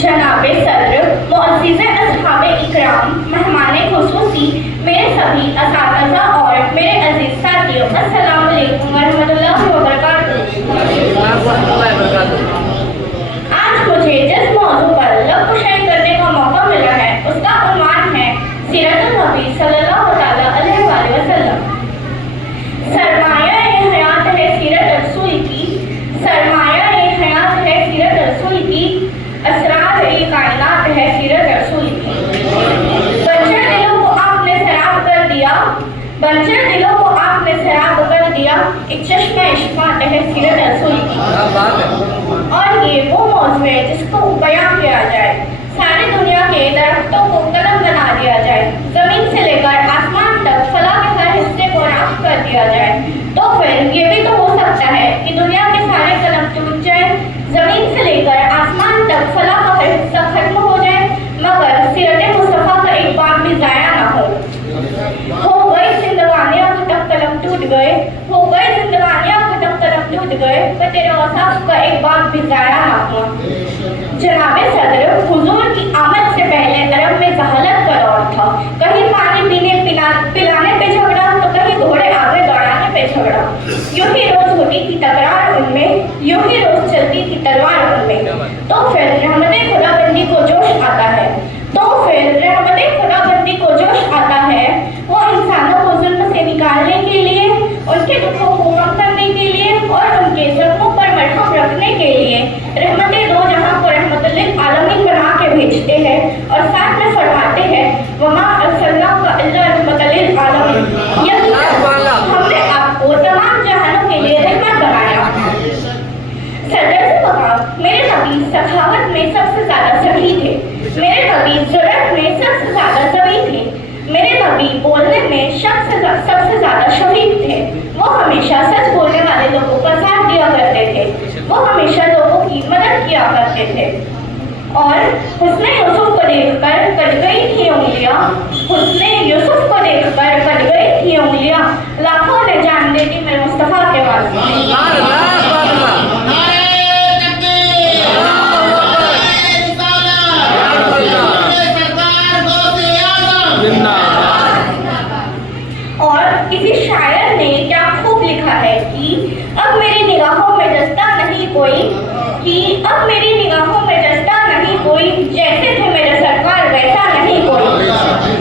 जनाब सदर, मुअज़्ज़िज़ अस्हाब इकराम, मेहमान खुसूसी, मेरे सभी असातिज़ा और मेरे अजीज साथियों, अस्सलाम वालेकुम व रहमतुल्लाहि व बरकातुहू। आज मुझे जिस मौजू पर लफ्ज़ शेयर करने का मौका मिला है उसका उन्वान है सीरत नबी सल्लल्लाहु अलैहि वसल्लम। सरमाया-ए-हयात है सीरत रसूल की, सरमाया-ए-हयात है सीरत रसूल की, असरार-ए-कायनात है सीरत रसूल की। बंजर दिलों को आपने सैराब कर दिया, बंजर दिलों को आपने सैराब कर दिया, एक चश्मे इश्क़ है सीरत रसूल की। और ये वो मौज़ू है जिसको बयां किया जाए, सारी दुनिया के दरख्तों को कलम बना दिया जाए, जमीन से लेकर आसमान तक फला के हर हिस्से को राख कर दिया जाए, तो फिर ये भी तो हो सकता है कि दुनिया के सारे कलम टूट जाए, जमीन से लेकर आसमान तक फला का हर हिस्सा खत्म हो जाए, मगर सीरत मुस्तफ़ा का एक बात भी ज़ाया ना हो गई जिंदगानियां को तक कलम टूट गए, हो गई जिंदगानियां को तक कलम टूट गए, पर तेरे औसाफ का एक बात भी ज़ाया ना हुआ। जनाबे सदर, हुजूर की आमद से पहले अरब में जहालत का दौर था, कहीं पानी पिलाने पे झगड़ा तो कहीं घोड़े आगे दौड़ाने पे झगड़ा, यूं ही रोज होती थी तकरार उनमें, यूं ही रोज चलती थी तलवार उनमें। तो फिर रहमते खुदाबंदी को जोश आता है, तो फिर रहमते खुदाबंदी को जोश आता है, वो इंसानों को जुल्म से निकालने के लिए, उनके दुखों को कम करने के लिए और उनके जख्मों पर मरहम रखने के लिए रहमते दो जहां को रहमतुल लिल आलमीन बना के भेजते हैं और साथ में फरमाते हैं वमा अर्सलनाका इल्ला रहमतल लिल आलमीन, यही हमने आपको तमाम जहानों के लिए रहमत बनाया। सदर से कहा, मेरे नबी सखावत में सबसे ज्यादा सही थे, मेरे नबी जुर्रत में सबसे ज्यादा सही थे, मेरे नबी बोलने में सबसे ज्यादा शहीद थे, वो हमेशा सच बोलने वाले लोगों का साथ दिया करते थे, वो हमेशा लोगों की मदद किया करते थे। और हुस्ने यूसुफ को देखकर कट गई थी उंगलियां, हुस्ने यूसुफ को देखकर कट गई थी उंगलियां, लाखों ने जान दे दी मेरे मुस्तफा के वास्ते। और किसी शायर ने क्या खूब लिखा है कि अब मेरी निगाहों में जस्ता नहीं कोई, कि अब मेरी निगाहों में जस्ता नहीं कोई, जैसे थे मेरे सरकार वैसा नहीं कोई,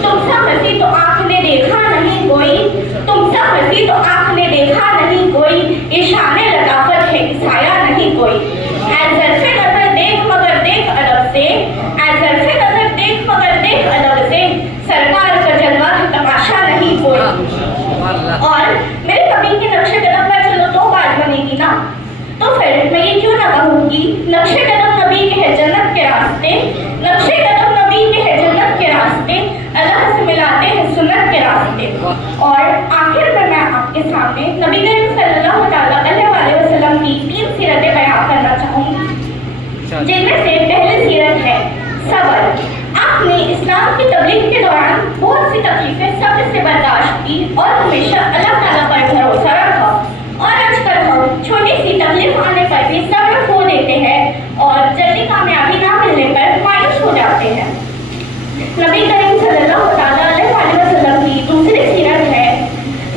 तुमसा हंसी तो आँख ने देखा नहीं कोई, तुमसा हंसी तो आँख ने देखा नहीं कोई, ये शाने लताफत है कि साया नहीं कोई। ऐ ज़र्फ़े नज़र देख मगर देख अदब से, ऐ ज़र्फ़े नज़र देख मगर देख अदब से, सरकार का जलवा है तमाशा नहीं कोई। और मेरे नबी के नक्शे कदम पर चलो तो बात बनेगी ना, तो फिर मैं ये क्यों ना कहूँगी, नक्शे कदम नबी के है जन्नत के रास्ते, नक्शे कदम नबी के है जन्नत के रास्ते, अल्लाह से मिलाते हैं सुन्नत के रास्ते। और आखिर में मैं आपके सामने नबी करीम सल्लल्लाहु अलैहि वसल्लम की 3 सीरतें बयां करना चाहूँगी, जिनमें से पहली सीरत है सब्र। आपने इस्लाम की तबलीग के दौरान बहुत सी तकलीफें सब्र से बर्दाश्त की और हमेशा अल्लाह ताला पर भरोसा रखा, और आजकल हम छोटी सी तकलीफ आने पर भी सब्र खो देते हैं और जल्दी कामयाबी ना मिलने पर मायूस हो जाते हैं। नबी करीम सल्लल्लाहु अलैहि वसल्लम की दूसरी सीरत है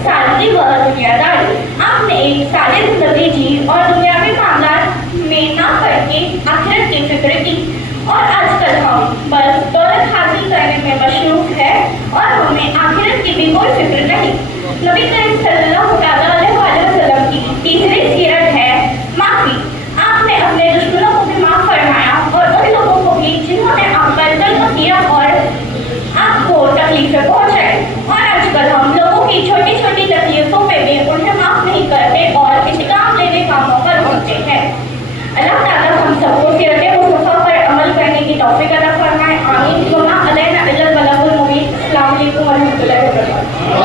सादगी व दुनियादारी। आपने एक सादे जिंदगी जी और दुनियावी मामलात में ना करके आखिरत की फिक्र की, और आजकल हम बस दौलत हासिल करने में मशरूफ है और हमें आखिरत की भी कोई फिक्र नहीं। नबी करीम सल्लल्लाहु अलैहि वसल्लम की तीसरी सीरत है माफ़ी। आपने अपने दुश्मनों को भी माफ़ फरमाया और उन लोगों को भी जिन्होंने आप पर जुल्म किया और आपको तकलीफें पहुँचाई, और आजकल हम लोगों की छोटी छोटी तकलीफों पे भी उन्हें माफ़ नहीं करते और इंतकाम लेने का मौका ढूंढते हैं। अल्लाह ताला हम सबको सीरत मुस्तफ़ा पर अमल करने की तौफीक अता